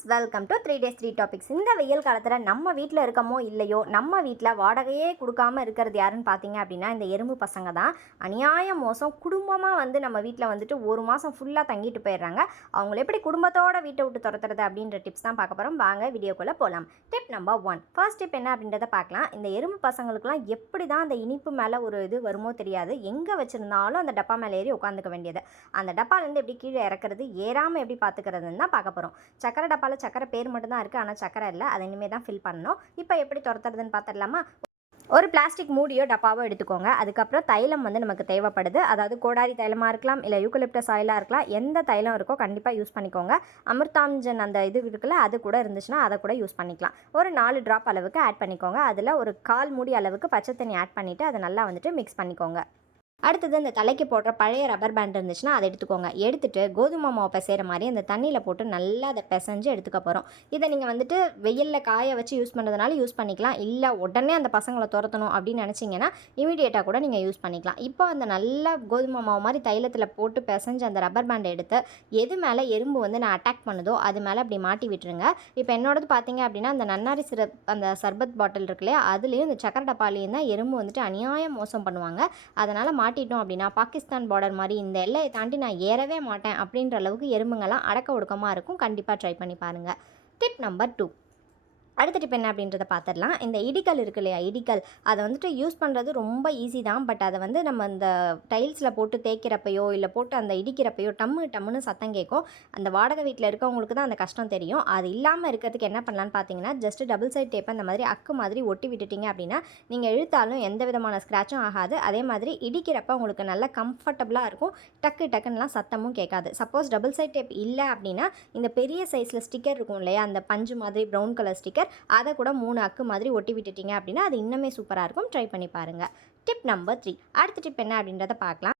Friends, welcome to 3 days 3 topics. இந்த வெயில் காலத்தில் நம்ம வீட்டில் இருக்கமோ இல்லையோ, நம்ம வீட்டில் வாடகையே கொடுக்காம இருக்கிறது யாருன்னு பார்த்தீங்க அப்படின்னா இந்த எறும்பு பசங்க தான். அநியாய மோசம். குடும்பமாக வந்து நம்ம வீட்டில் வந்துட்டு ஒரு மாதம் ஃபுல்லாக தங்கிட்டு போயிடுறாங்க. அவங்கள எப்படி குடும்பத்தோட வீட்டை விட்டு துரத்துறது அப்படின்ற டிப்ஸ் தான் பார்க்க போகிறோம். வாங்க வீடியோக்குள்ளே போகலாம். Tip number 1. ஃபர்ஸ்ட் டிப் என்ன அப்படின்றத பார்க்கலாம். இந்த எறும்பு பசங்களுக்குலாம் எப்படி தான் அந்த இனிப்பு மேலே ஒரு இது வருமோ தெரியாது. எங்கே வச்சுருந்தாலும் அந்த டப்பா மேலே ஏறி உட்காந்துக்க வேண்டியது. அந்த டப்பாலேருந்து எப்படி கீழே இறக்குறது, ஏறாமல் எப்படி பார்த்துக்கிறதுன்னு தான் பார்க்க போகிறோம். சக்கரை டப்பாவில் சக்கரை பேர் மட்டும்தான் இருக்குது, ஆனால் சக்கரை இல்லை. அதை இனிமேல் தான் ஃபில் பண்ணணும். இப்போ எப்படி துரத்துறதுன்னு பார்த்துடலாமா? ஒரு பிளாஸ்டிக் மூடியோ டப்பாவோ எடுத்துக்கோங்க. அதுக்கப்புறம் தைலம் வந்து நமக்கு தேவைப்படுது. அதாவது கோடாரி தைலமாக இருக்கலாம், இல்லை யூக்கலிப்டஸ் ஆயிலாக இருக்கலாம். எந்த தைலம் இருக்கோ கண்டிப்பாக யூஸ் பண்ணிக்கோங்க. அமிர்தாஞ்சன் அந்த இது இருக்குல்ல, அது கூட இருந்துச்சுன்னா அதை கூட யூஸ் பண்ணிக்கலாம். ஒரு 4 ட்ராப் அளவுக்கு ஆட் பண்ணிக்கோங்க. அதில் ஒரு 1/4 மூடி அளவுக்கு பச்சை தண்ணி ஆட் பண்ணிவிட்டு அதை நல்லா வந்துட்டு மிக்ஸ் பண்ணிக்கோங்க. அடுத்தது இந்த தலைக்கு போடுற பழைய ரப்பர் பேண்ட் இருந்துச்சுன்னா அதை எடுத்துக்கோங்க. எடுத்துகிட்டு கோதுமை மாவு பிசைகிற மாதிரி அந்த தண்ணியில் போட்டு நல்லா அதை பிசைஞ்சு எடுத்துக்க போகிறோம். இதை நீங்கள் வந்துட்டு வெயிலில் காய வச்சு யூஸ் பண்ணுறதுனால யூஸ் பண்ணிக்கலாம். இல்லை உடனே அந்த பசங்களை துரத்தணும் அப்படின்னு நினச்சிங்கன்னா இமீடியட்டாக கூட நீங்கள் யூஸ் பண்ணிக்கலாம். இப்போ அந்த நல்ல கோதுமை மாவு மாதிரி தைலத்தில் போட்டு பிசைஞ்சு அந்த ரப்பர் பேண்டை எடுத்து எது மேலே எறும்பு வந்து நான் அட்டாக் பண்ணுதோ அது மேலே அப்படி மாட்டி விட்டுருங்க. இப்போ என்னோடது பார்த்தீங்க அப்படின்னா அந்த நன்னாரி சிரப் அந்த சர்பத் பாட்டில் இருக்கு இல்லையா, அதுலேயும் இந்த சக்கரை டப்பாலையும் தான் எறும்பு வந்துட்டு அநியாயம் மோசம் பண்ணுவாங்க. அதனால் மாட்டிட்டோம் அப்படின்னா பாகிஸ்தான் பார்டர் மாதிரி இந்த எல்லையை தாண்டி நான் ஏறவே மாட்டேன் அப்படின்ற அளவுக்கு எறும்புங்கள்லாம் அடக்க ஒடுக்கமாக இருக்கும். கண்டிப்பாக ட்ரை பண்ணி பாருங்கள். Tip number 2. அடுத்த டிப் என்ன அப்படின்றத பார்த்துடலாம். இந்த இடிக்கல் இருக்கு இல்லையா, இடிக்கல் அதை வந்துட்டு யூஸ் பண்ணுறது ரொம்ப ஈஸி தான். பட் அதை வந்து நம்ம இந்த டைல்ஸில் போட்டு தேய்க்கிறப்பையோ இல்லை போட்டு அந்த இடிக்கிறப்பையோ டம்முன்னு சத்தம் கேட்கும். அந்த வாடகை வீட்டில் இருக்கவங்களுக்கு தான் அந்த கஷ்டம் தெரியும். அது இல்லாமல் இருக்கிறதுக்கு என்ன பண்ணலான்னு பார்த்தீங்கன்னா, ஜஸ்ட் டபுள் சைட் டேப்பை அந்த மாதிரி அக்கு மாதிரி ஒட்டி விட்டுட்டிங்க அப்படின்னா நீங்கள் இழுத்தாலும் எந்த விதமான ஸ்க்ராட்சும் ஆகாது. அதே மாதிரி இடிக்கிறப்ப உங்களுக்கு நல்லா கம்ஃபர்டபுளாக இருக்கும். டக்குன்னுலாம் சத்தமும் கேட்காது. சப்போஸ் டபுள் சைட் டேப் இல்லை அப்படின்னா இந்த பெரிய சைஸில் ஸ்டிக்கர் இருக்கும் இல்லையா, அந்த பஞ்சு மாதிரி ப்ரௌன் கலர் ஸ்டிக்கர், அதை கூட 3 அக்கு மாதிரி ஒட்டி விட்டுட்டீங்க அப்படின்னா அது இன்னுமே சூப்பராக இருக்கும். ட்ரை பண்ணி பாருங்கள். Tip number 3. அடுத்த டிப் என்ன அப்படின்றத பார்க்கலாம்.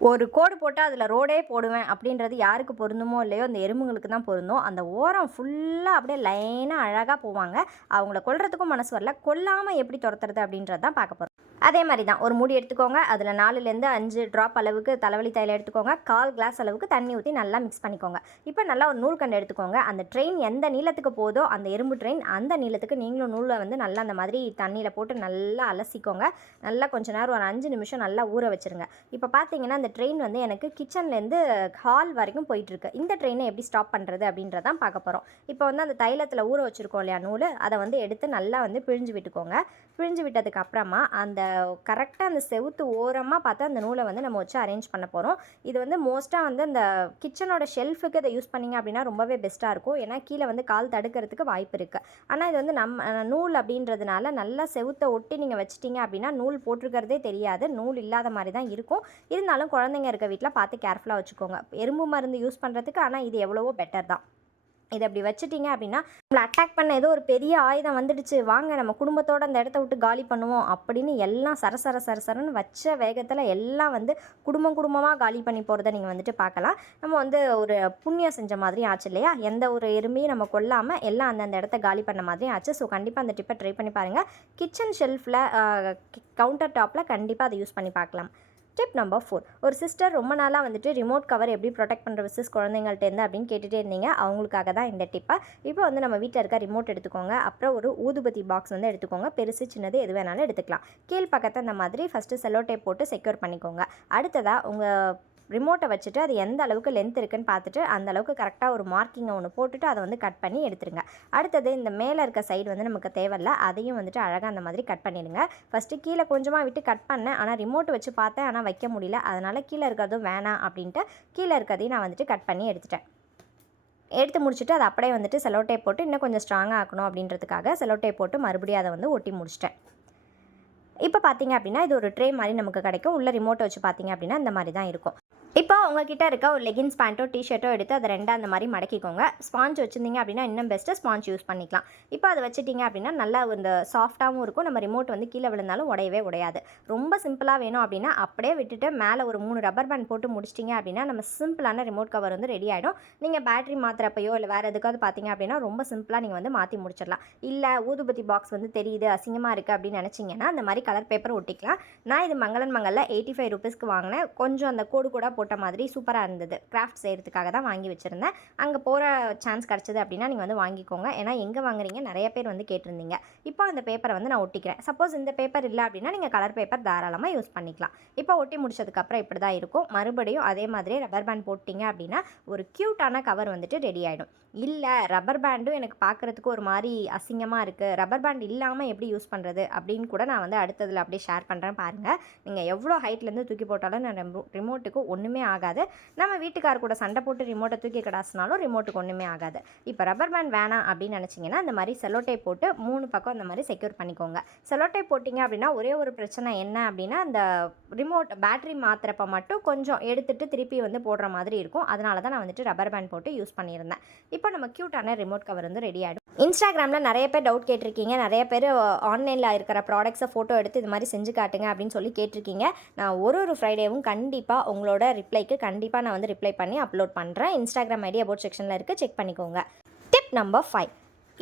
ஒரு கோடு போட்டால் அதில் ரோடே போடுவேன் அப்படின்றது யாருக்கு பொருந்துமோ இல்லையோ அந்த எறும்புங்களுக்கு தான் பொருந்தும். அந்த ஓரம் ஃபுல்லாக அப்படியே லைனாக அழகாக போவாங்க. அவங்கள கொல்றதுக்கும் மனசு வரல. கொல்லாமல் எப்படி துரத்துறது அப்படின்றது தான் பார்க்க போகிறோம். அதே மாதிரி தான் ஒரு மூடி எடுத்துக்கோங்க. அதில் 4லேருந்து 5 ட்ராப் அளவுக்கு தலைவலி தைலம் எடுத்துக்கோங்க. 1/4 கிளாஸ் அளவுக்கு தண்ணி ஊற்றி நல்லா மிக்ஸ் பண்ணிக்கோங்க. இப்போ நல்லா ஒரு நூல்கண்டு எடுத்துக்கோங்க. அந்த ட்ரெயின் எந்த நீளத்துக்கு போதோ அந்த எறும்பு ட்ரெயின் அந்த நீளத்துக்கு நீங்களும் நூலை வந்து நல்லா அந்த மாதிரி தண்ணியில் போட்டு நல்லா அலசிக்கோங்க. நல்லா கொஞ்சம் நேரம் ஒரு 5 நிமிஷம் நல்லா ஊற வச்சுருங்க. இப்போ பார்த்தீங்கன்னா அந்த ட்ரெயின் வந்து எனக்கு கிச்சன்லேருந்து ஹால் வரைக்கும் போயிட்டுருக்கு. இந்த ட்ரெயினை எப்படி ஸ்டாப் பண்ணுறது அப்படின்றதான் பார்க்க போகிறோம். இப்போ வந்து அந்த தைலத்தில் ஊற வச்சுருக்கோம் இல்லையா நூல், அதை வந்து எடுத்து நல்லா வந்து பிழிஞ்சு விட்டுக்கோங்க. பிழிஞ்சு விட்டதுக்கு அப்புறமா அந்த கரெக்டாக அந்த செவுத்து ஓரமாக பார்த்து அந்த நூலை வந்து நம்ம வச்சு அரேஞ்ச் பண்ண போகிறோம். இது வந்து மோஸ்ட்டாக வந்து அந்த கிச்சனோட ஷெல்ஃபுக்கு இதை யூஸ் பண்ணிங்க அப்படின்னா ரொம்பவே பெஸ்ட்டாக இருக்கும். ஏன்னா கீழே வந்து கால் தடுக்கிறதுக்கு வாய்ப்பு இருக்குது. ஆனால் இது வந்து நம்ம நூல் அப்படின்றதுனால நல்லா செவுத்தை ஒட்டி நீங்கள் வச்சிட்டிங்க அப்படின்னா நூல் போட்டிருக்கிறதே தெரியாது. நூல் இல்லாத மாதிரி தான் இருக்கும். இருந்தாலும் குழந்தைங்க இருக்க வீட்டில் பார்த்து கேர்ஃபுல்லாக வச்சுக்கோங்க. எறும்பு மருந்து யூஸ் பண்ணுறதுக்கு ஆனால் இது எவ்வளவோ பெட்டர் தான். இதை அப்படி வச்சுட்டிங்க அப்படின்னா நம்மளை அட்டாக் பண்ண ஏதோ ஒரு பெரிய ஆயுதம் வந்துடுச்சு, வாங்க நம்ம குடும்பத்தோடு அந்த இடத்த விட்டு காலி பண்ணுவோம் அப்படின்னு எல்லாம் சரசரன்னு வச்ச வேகத்தில் எல்லாம் வந்து குடும்பமாக காலி பண்ணி போகிறத நீங்கள் வந்துட்டு பார்க்கலாம். நம்ம வந்து ஒரு புண்ணியம் செஞ்ச மாதிரி ஆச்சு இல்லையா, எந்த ஒரு எறும்பையும் நம்ம கொல்லாமல் எல்லாம் அந்தந்த இடத்த காலி பண்ண மாதிரி ஆச்சு. ஸோ கண்டிப்பாக அந்த டிப்பை ட்ரை பண்ணி பாருங்கள். கிச்சன் ஷெல்ஃபில் கவுண்டர் டாப்பில் கண்டிப்பாக அதை யூஸ் பண்ணி பார்க்கலாம். Tip number 4. ஒரு சிஸ்டர் ரொம்ப நாளாக வந்துட்டு ரிமோட் கவர் எப்படி ப்ரொடெக்ட் பண்ணுற விசஸ் குழந்தைங்கள்ட்டேருந்து அப்படின்னு கேட்டுகிட்டே இருந்தீங்க. அவங்களுக்காக தான் இந்த டிப்பை. இப்போ வந்து நம்ம வீட்டில் இருக்க ரிமோட் எடுத்துக்கோங்க. அப்புறம் ஒரு ஊதுபத்தி பாக்ஸ் வந்து எடுத்துக்கோங்க. பெருசு சின்னது எது வேணாலும் எடுத்துக்கலாம். கீழ் பக்கத்தை இந்த மாதிரி ஃபஸ்ட்டு செல்லோ டேப் போட்டு செக்யூர் பண்ணிக்கோங்க. அடுத்ததாக உங்கள் ரிமோட்டை வச்சுட்டு அது எந்த அளவுக்கு லென்த் இருக்குன்னு பார்த்துட்டு அந்த அளவுக்கு கரெக்டாக ஒரு மார்க்கிங்கை ஒன்று போட்டுட்டு அதை வந்து கட் பண்ணி எடுத்துருங்க. அடுத்தது இந்த மேலே இருக்க சைடு வந்து நமக்கு தேவையில்ல, அதையும் வந்துட்டு அழகாக அந்த மாதிரி கட் பண்ணிடுங்க. ஃபஸ்ட்டு கீழே கொஞ்சமாக விட்டு கட் பண்ணேன், ஆனால் ரிமோட் வச்சு பார்த்தேன், ஆனால் வைக்க முடியல. அதனால் கீழே இருக்கிறதும் வேணாம் அப்படின்ட்டு கீழே இருக்கிறதையும் நான் வந்துட்டு கட் பண்ணி எடுத்துட்டேன். எடுத்து முடிச்சுட்டு அதை அப்படியே வந்துட்டு செலோ டேப் போட்டு இன்னும் கொஞ்சம் ஸ்ட்ராங்காக ஆக்கணும் அப்படின்றதுக்காக செலோ டேப் போட்டு மறுபடியும் அதை வந்து ஒட்டி முடிச்சிட்டேன். இப்போ பார்த்தீங்க அப்படின்னா இது ஒரு ட்ரே மாதிரி நமக்கு கிடைக்கும். உள்ள ரிமோட்டை வச்சு பார்த்தீங்க அப்படின்னா இந்த மாதிரி தான் இருக்கும். இப்போ உங்ககிட்ட இருக்க ஒரு லெகின்ஸ் பேண்ட்டோ டிஷர்ட்டோ எடுத்து அதை 2 அந்த மாதிரி மடக்கிக்கோங்க. ஸ்பாஞ்ச் வச்சுருந்தீங்க அப்படின்னா இன்னும் பெஸ்ட்டு, ஸ்பாஞ்ச் யூஸ் பண்ணிக்கலாம். இப்போ அதை வச்சுட்டிங்க அப்படின்னா நல்லா இந்த சாஃப்டாகவும் இருக்கும். நம்ம ரிமோட் வந்து கீழே விழுந்தாலும் உடையவே உடையாது. ரொம்ப சிம்பிளாக வேணும் அப்படின்னா அப்படியே விட்டுட்டு மேலே ஒரு 3 ரப்பர் பேண்ட் போட்டு முடிச்சிட்டிங்க அப்படின்னா நம்ம சிம்பிளான ரிமோட் கவர் வந்து ரெடி ஆகிடும். நீங்கள் பேட்டரி மாத்திரப்பையோ இல்லை வேறு எதுக்காவது பார்த்தீங்க அப்படின்னா ரொம்ப சிம்பிளாக நீங்கள் வந்து மாற்றி முடிச்சிடலாம். இல்லை ஊதுபத்தி பாக்ஸ் வந்து தெரியுது அசிங்கமாக இருக்குது அப்படின்னு நினச்சிங்கன்னா அந்த மாதிரி கலர் பேப்பர் ஒட்டிக்கலாம். நான் இது மங்களன் மங்கலில் 85 ரூபீஸ்க்கு வாங்கினேன். கொஞ்சம் அந்த கோடு கூட போட்ட மாதிரி மாதிரி சூப்பராக இருந்தது. கிராஃப்ட் செய்கிறதுக்காக தான் வாங்கி வச்சுருந்தேன். அங்கே போகிற சான்ஸ் கிடச்சிது அப்படின்னா நீங்கள் வந்து வாங்கிக்கோங்க. ஏன்னா எங்கே வாங்குறீங்க நிறைய பேர் வந்து கேட்டிருந்தீங்க. இப்போ அந்த பேப்பரை வந்து நான் ஒட்டிக்கிறேன். சப்போஸ் இந்த பேப்பர் இல்லை அப்படின்னா நீங்கள் கலர் பேப்பர் தாராளமாக யூஸ் பண்ணிக்கலாம். இப்போ ஒட்டி முடிச்சதுக்கப்புறம் இப்படி தான் இருக்கும். மறுபடியும் அதே மாதிரியே ரப்பர் பேண்ட் போட்டிங்க அப்படின்னா ஒரு க்யூட்டான கவர் வந்துட்டு ரெடி ஆகிடும். இல்லை ரப்பர் பேண்டும் எனக்கு பார்க்குறதுக்கு ஒரு மாதிரி அசிங்கமாக இருக்குது, ரப்பர் பேண்ட் இல்லாமல் எப்படி யூஸ் பண்ணுறது அப்படின்னு கூட நான் வந்து அடுத்ததில் அப்படியே ஷேர் பண்ணுறேன் பாருங்கள். நீங்கள் எவ்வளோ ஹைட்லேருந்து தூக்கி போட்டாலும் நான் ரிமோட்டுக்கு ஒன்றுமே ஆகாது. நம்ம வீட்டுக்கார் கூட சண்டை போட்டு ரிமோட்டை தூக்கி கிடாசினாலும் ரிமோட்டுக்கு ஒன்றுமே ஆகாது. இப்போ ரப்பர் பேண்ட் வேணாம் அப்படின்னு நினச்சிங்கன்னா இந்த மாதிரி செல்லோ டேப் போட்டு 3 பக்கம் இந்த மாதிரி செக்யூர் பண்ணிக்கோங்க. செல்லோ டேப் போட்டிங்க அப்படின்னா ஒரே ஒரு பிரச்சனை என்ன அப்படின்னா அந்த ரிமோட் பேட்டரி மாற்றுறப்ப மட்டும் கொஞ்சம் எடுத்துகிட்டு திருப்பி வந்து போடுற மாதிரி இருக்கும். அதனால தான் நான் வந்துட்டு ரப்பர் பேண்ட் போட்டு யூஸ் பண்ணியிருந்தேன். இப்போ நம்ம க்யூட்டான ரிமோட் கவர் வந்து ரெடி ஆகிடும். இன்ஸ்டாகிராமில் நிறைய பேர் டவுட் கேட்டிருக்கீங்க. நிறைய பேர் ஆன்லைனில் இருக்கிற ப்ராடக்ட்ஸை ஃபோட்டோ எடுத்து இது மாதிரி செஞ்சு காட்டுங்க அப்படின்னு சொல்லி கேட்டிருக்கீங்க. நான் ஒரு ஃப்ரைடேவும் கண்டிப்பாக உங்களோட ரிப்ளைக்கு கண்டிப்பாக நான் வந்து ரிப்ளை பண்ணி அப்லோட் பண்ணுறேன். இன்ஸ்டாகிராம் ஐடி அபவுட் செக்ஷனில் இருக்குது, செக் பண்ணிக்கோங்க. Tip number 5.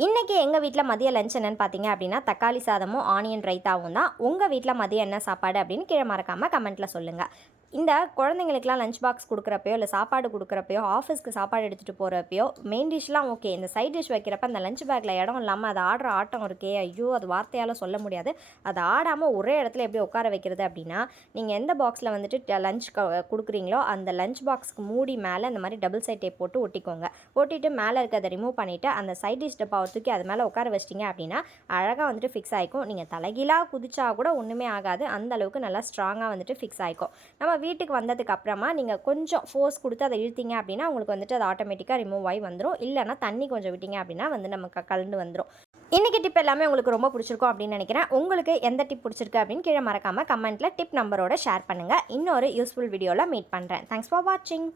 இன்றைக்கி எங்கள் வீட்டில் மதிய லஞ்ச் என்னென்னு பார்த்தீங்க அப்படின்னா தக்காளி சாதமும் ஆனியன் ரைத்தாவும் தான். உங்கள் வீட்டில் மதியம் என்ன சாப்பாடு அப்படின்னு கீழே மறக்காமல் கமெண்ட்டில் சொல்லுங்கள். இந்த குழந்தைங்களுக்குலாம் லஞ்ச் பாக்ஸ் கொடுக்குறப்பையோ இல்லை சாப்பாடு கொடுக்குறப்பையோ ஆஃபீஸ்க்கு சாப்பாடு எடுத்துகிட்டு போகிறப்பையோ மெயின் டிஷ்லாம் ஓகே, இந்த சைட் டிஷ் வைக்கிறப்ப அந்த லஞ்ச் பேக்கில் இடம் இல்லாமல் அது ஆடுற ஆட்டம் இருக்கே, ஐயோ அது வார்த்தையால் சொல்ல முடியாது. அது ஆடாமல் ஒரே இடத்துல எப்படி உட்கார வைக்கிறது அப்படின்னா நீங்கள் எந்த பாக்ஸில் வந்துட்டு லஞ்ச் கொடுக்குறீங்களோ அந்த லஞ்ச் பாக்ஸ்க்கு மூடி மேலே இந்த மாதிரி டபுள் சைட் டேப் போட்டு ஒட்டிக்கோங்க. ஒட்டிட்டு மேலே இருக்கிறத ரிமூவ் பண்ணிவிட்டு அந்த சைட் டிஷ் டப்பாவை தூக்கி அது மேலே உட்கார வச்சிட்டிங்க அப்படின்னா அழகாக வந்துட்டு ஃபிக்ஸ் ஆகிக்கும். நீங்கள் தலைகீழாக குதிச்சா கூட ஒன்றுமே ஆகாது, அந்த அளவுக்கு நல்லா ஸ்ட்ராங்காக வந்துட்டு ஃபிக்ஸ் ஆகிக்கும். நம்ம வீட்டுக்கு வந்ததுக்கு அப்புறமா நீங்கள் கொஞ்சம் ஃபோர்ஸ் கொடுத்து அதை இழுத்தீங்க அப்படின்னா உங்களுக்கு வந்துட்டு அது ஆட்டோமேட்டிக்காக ரிமூவ் ஆகி வந்துடும். இல்லைனா தண்ணி கொஞ்சம் விட்டீங்க அப்படின்னா வந்து நமக்கு கலந்து வந்துடும். இன்றைக்கி டிப் எல்லாமே உங்களுக்கு ரொம்ப பிடிச்சிருக்கும் அப்படின்னு நினைக்கிறேன். உங்களுக்கு எந்த டிப் பிடிச்சிருக்கு அப்படின்னு கீழே மறக்காமல் கமெண்ட்டில் டிப் நம்பரோட ஷேர் பண்ணுங்கள். இன்னொரு யூஸ்ஃபுல் வீடியோவில் மீட் பண்ணுறேன். தேங்க்ஸ் ஃபார் வாட்சிங்.